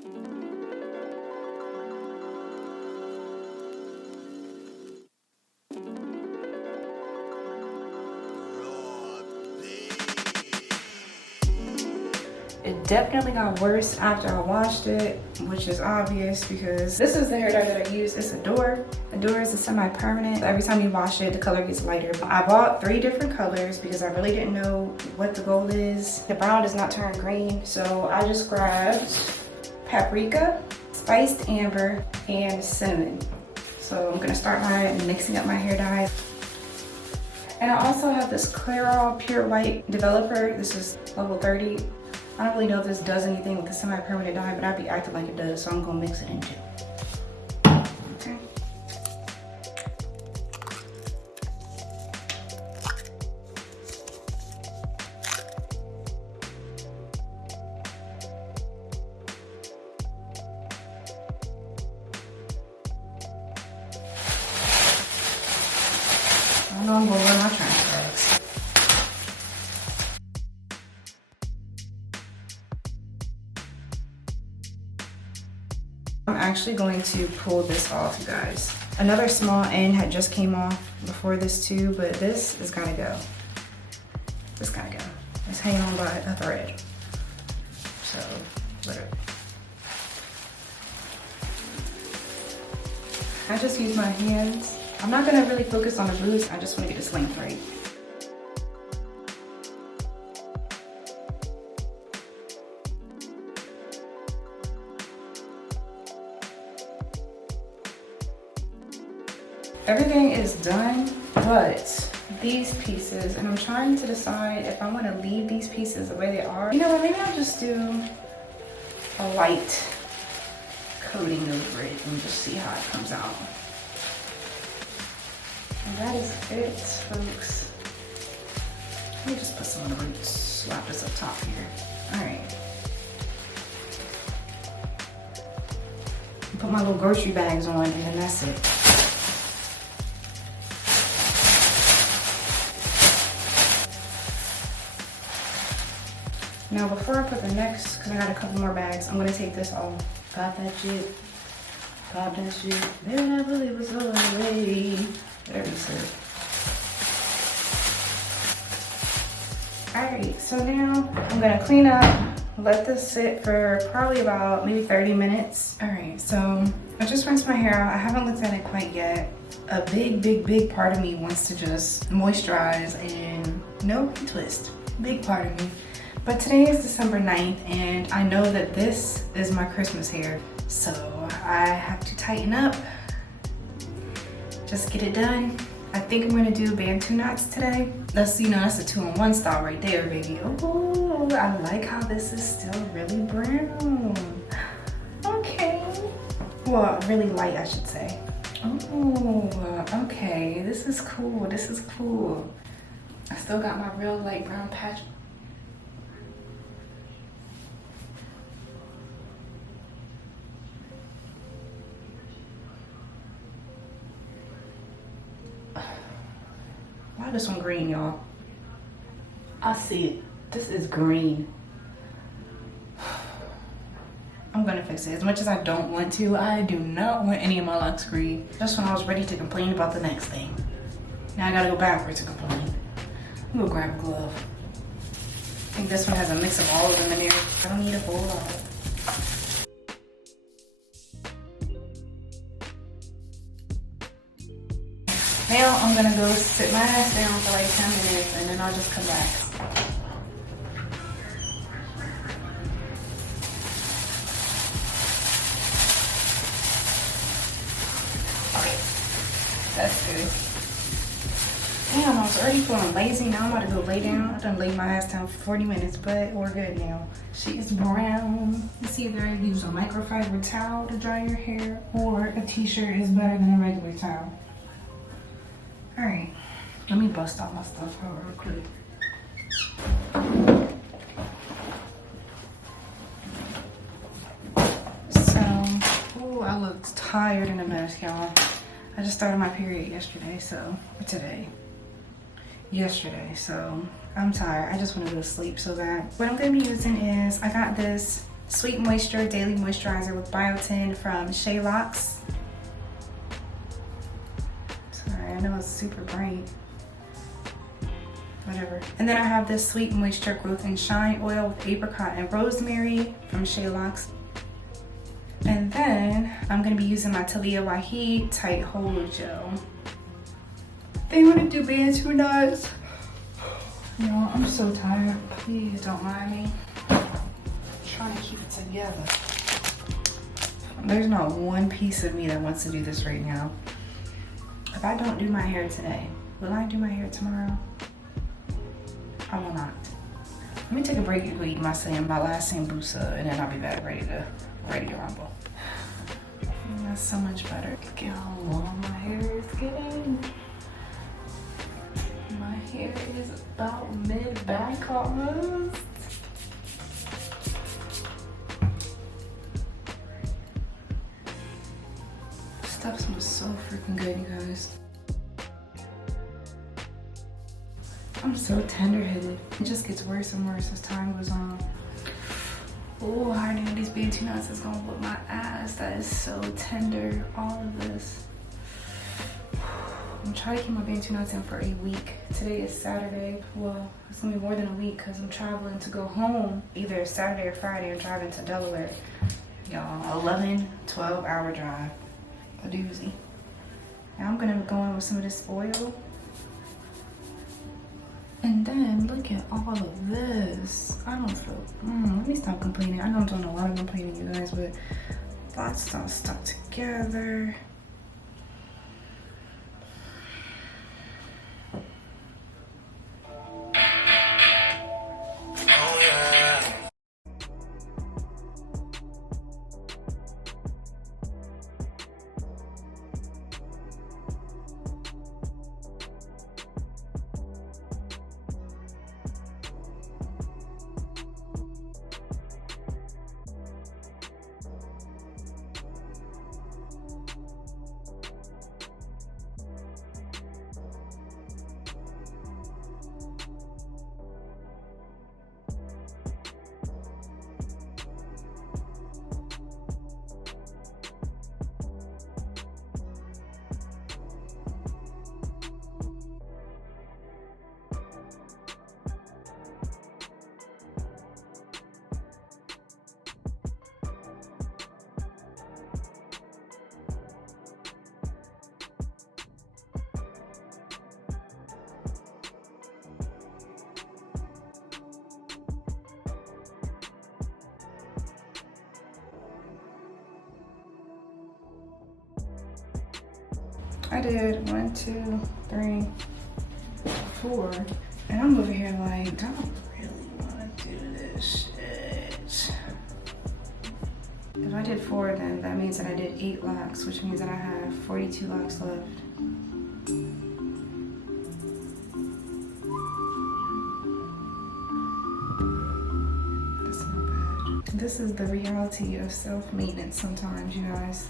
It definitely got worse after I washed it, which is obvious because this is the hair dye that I use. It's Adore. Adore is a semi-permanent. Every time you wash it, the color gets lighter. I bought 3 different colors because I really didn't know what the goal is. The brown does not turn green, so I just grabbed paprika, spiced amber, and cinnamon. So I'm gonna start by mixing up my hair dye. And I also have this Caira Pure White Developer. This is level 30. I don't really know if this does anything with the semi-permanent dye, but I'd be acting like it does, so I'm gonna mix it in too. Okay. I know I'm gonna run my trash bags. I'm actually going to pull this off, you guys. Another small end had just came off before this too, but this is gotta go. This gotta go. It's hanging on by a thread. So, literally. I just use my hands. I'm not gonna really focus on the roots. I just wanna get this length right. Everything is done, but these pieces, and I'm trying to decide if I want to leave these pieces the way they are. You know what, maybe I'll just do a light coating over it and just see how it comes out. And that is it, folks. Let me just put some of the roots, slap this up top here. All right. Put my little grocery bags on and then that's it. Now before I put the next, because I got a couple more bags, I'm gonna take this off. Pop that shit. Pop that shit. They'll never leave us away. There we go. Alright, so now I'm gonna clean up, let this sit for probably about maybe 30 minutes. Alright, so I just rinsed my hair out. I haven't looked at it quite yet. A big part of me wants to just moisturize and no twist. Big part of me. But today is December 9th and I know that this is my Christmas hair. So I have to tighten up, just get it done. I think I'm gonna do Bantu knots today. That's, you know, that's a 2-in-1 style right there, baby. Oh, I like how this is still really brown. Okay. Well, really light, I should say. Oh, okay, this is cool, this is cool. I still got my real light brown patch. Why this one green, y'all? I see it. This is green. I'm gonna fix it. As much as I don't want to, I do not want any of my locks green. Just when I was ready to complain about the next thing. Now I gotta go backwards to complain. I'm gonna grab a glove. I think this one has a mix of all of them in there. I don't need a whole lot. Now I'm gonna go sit my ass down for like 10 minutes and then I'll just come back. Okay, that's good. Damn, I was already feeling lazy. Now I'm about to go lay down. I done laid my ass down for 40 minutes, but we're good now. She is brown. It's either use a microfiber towel to dry your hair or a t-shirt is better than a regular towel. All right, let me bust all my stuff out real quick. So, oh, I looked tired in a mess, y'all. I just started my period yesterday, so, yesterday, so I'm tired. I just want to go to sleep so bad. What I'm gonna be using is, I got this Sweet Moisture Daily Moisturizer with Biotin from Shea Locs. Sorry, I know it's super bright. Whatever. And then I have this Sweet Moisture Growth and Shine Oil with Apricot and Rosemary from Shea Locs. And then I'm gonna be using my DYE Tight Hold Gel. They wanna do Bantu knots. Y'all, I'm so tired. Please don't mind me. I'm trying to keep it together. There's not one piece of me that wants to do this right now. If I don't do my hair today, will I do my hair tomorrow? I will not. Let me take a break and eat my last sambusa, and then I'll be back ready to rumble. That's so much better. Look at how long my hair is getting. My hair is about mid-back almost. Stuff smells so freaking good, you guys. I'm so tender-headed. It just gets worse and worse as time goes on. Oh, hiding these Bantu knots is gonna whip my ass. That is so tender, all of this. I'm trying to keep my Bantu knots in for a week. Today is Saturday. Well, it's gonna be more than a week because I'm traveling to go home either Saturday or Friday. I'm driving to Delaware. Y'all, 11, 12-hour drive. A doozy. Now I'm gonna go in with some of this oil. And then look at all of this. I don't feel, let me stop complaining. I know I'm doing a lot of complaining, you guys, but lots of stuff stuck together. I did 1, 2, 3, 4, and I'm over here like, I don't really want to do this shit. If I did 4, then that means that I did 8 locks, which means that I have 42 locks left. That's not bad. This is the reality of self-maintenance sometimes, you guys.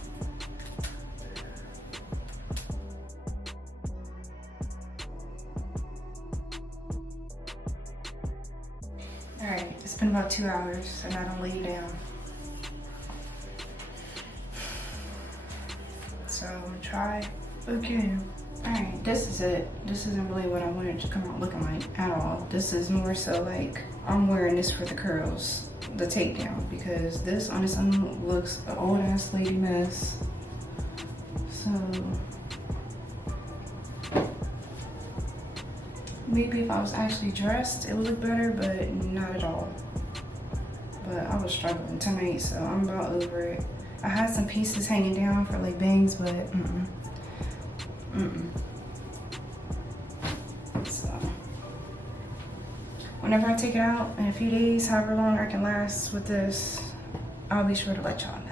Alright, it's been about 2 hours and I don't lay down. So I'm gonna try again. Alright, this is it. This isn't really what I wanted to come out looking like at all. This is more so like, I'm wearing this for the curls, the takedown, because this on its own looks an old ass lady mess. So maybe if I was actually dressed, it would look better, but not at all. But I was struggling tonight, so I'm about over it. I had some pieces hanging down for like bangs, but So whenever I take it out in a few days, however long I can last with this, I'll be sure to let y'all know.